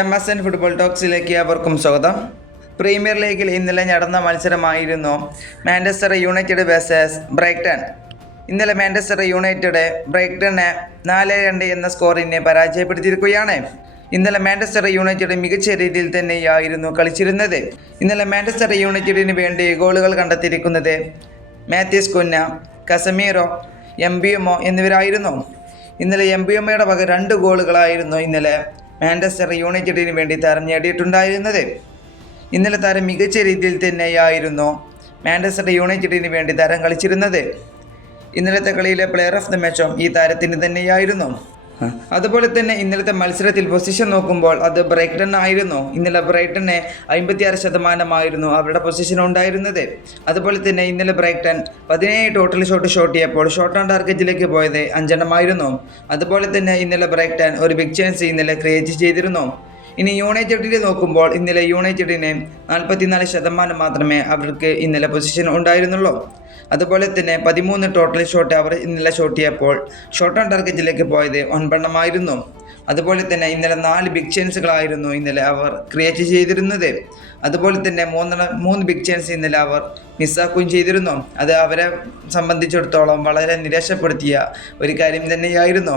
M S N football ടോക്സിലേക്ക് അവർക്കും സ്വാഗതം. പ്രീമിയർ ലീഗിൽ ഇന്നലെ നടന്ന മത്സരമായിരുന്നു മാഞ്ചസ്റ്റർ യുണൈറ്റഡ് വേഴ്സസ് ബ്രൈക്ടൺ ഇന്നലെ മാഞ്ചസ്റ്റർ യുണൈറ്റഡ് ബ്രൈക്ടണെ നാല് രണ്ട് എന്ന സ്കോറിനെ പരാജയപ്പെടുത്തിയിരിക്കുകയാണ്. ഇന്നലെ മാഞ്ചസ്റ്റർ യുണൈറ്റഡ് മികച്ച രീതിയിൽ തന്നെയായിരുന്നു കളിച്ചിരുന്നത്. ഇന്നലെ മാഞ്ചസ്റ്റർ യുണൈറ്റഡിന് വേണ്ടി ഗോളുകൾ കണ്ടെത്തിയിരിക്കുന്നത് മാത്യൂസ് കുന്ന കസമീറോ എം ബി എമ്മോ എന്നിവരായിരുന്നു. ഇന്നലെ എം ബി എമ്മയുടെ വക രണ്ട് ഗോളുകളായിരുന്നു ഇന്നലെ മാഞ്ചസ്റ്റർ യുണൈറ്റഡിന് വേണ്ടി താരം നേടിയിട്ടുണ്ടായിരുന്നത്. ഇന്നലെ താരം മികച്ച രീതിയിൽ തന്നെയായിരുന്നു മാഞ്ചസ്റ്റർ യുണൈറ്റഡിന് വേണ്ടി താരം കളിച്ചിരുന്നത്. ഇന്നലത്തെ കളിയിലെ പ്ലെയർ ഓഫ് ദ മാച്ചും ഈ താരത്തിന് തന്നെയായിരുന്നു. അതുപോലെ തന്നെ ഇന്നലത്തെ മത്സരത്തിൽ പൊസിഷൻ നോക്കുമ്പോൾ അത് ബ്രൈറ്റൺ ആയിരുന്നു. ഇന്നലെ ബ്രൈറ്റനെ അമ്പത്തിയാറ് ശതമാനമായിരുന്നു അവരുടെ പൊസിഷൻ ഉണ്ടായിരുന്നത്. അതുപോലെ തന്നെ ഇന്നലെ ബ്രൈറ്റൺ പതിനേഴ് ടോട്ടൽ ഷോട്ട് ഷോട്ട് ചെയ്യപ്പോൾ ഷോട്ട് ഓൺ ടാർഗറ്റിലേക്ക് പോയത് അഞ്ചെണ്ണമായിരുന്നു. അതുപോലെ തന്നെ ഇന്നലെ ബ്രൈറ്റൺ ഒരു ബിഗ് ചാൻസ് ഇന്നലെ ക്രിയേറ്റ് ചെയ്തിരുന്നു. ഇനി യുണൈറ്റഡിനെ നോക്കുമ്പോൾ ഇന്നലെ യുണൈറ്റഡിന് നാൽപ്പത്തിനാല് ശതമാനം മാത്രമേ അവർക്ക് ഇന്നലെ പൊസിഷൻ ഉണ്ടായിരുന്നുള്ളൂ. അതുപോലെ തന്നെ പതിമൂന്ന് ടോട്ടൽ ഷോട്ട് അവർ ഇന്നലെ ഷോട്ട് ചെയ്യപ്പോൾ ഷോട്ട് ഓൺ ടാർഗറ്റിലേക്ക് പോയത് ഒൻപെണ്ണമായിരുന്നു. അതുപോലെ തന്നെ ഇന്നലെ നാല് ബിഗ് ചാൻസുകളായിരുന്നു ഇന്നലെ അവർ ക്രിയേറ്റ് ചെയ്തിരുന്നത്. അതുപോലെ തന്നെ മൂന്നെണ്ണം മൂന്ന് ബിഗ് ചാൻസ് ഇന്നലെ അവർ മിസ്സാക്കുകയും ചെയ്തിരുന്നു. അത് അവരെ സംബന്ധിച്ചിടത്തോളം വളരെ നിരാശപ്പെടുത്തിയ ഒരു കാര്യം തന്നെയായിരുന്നു.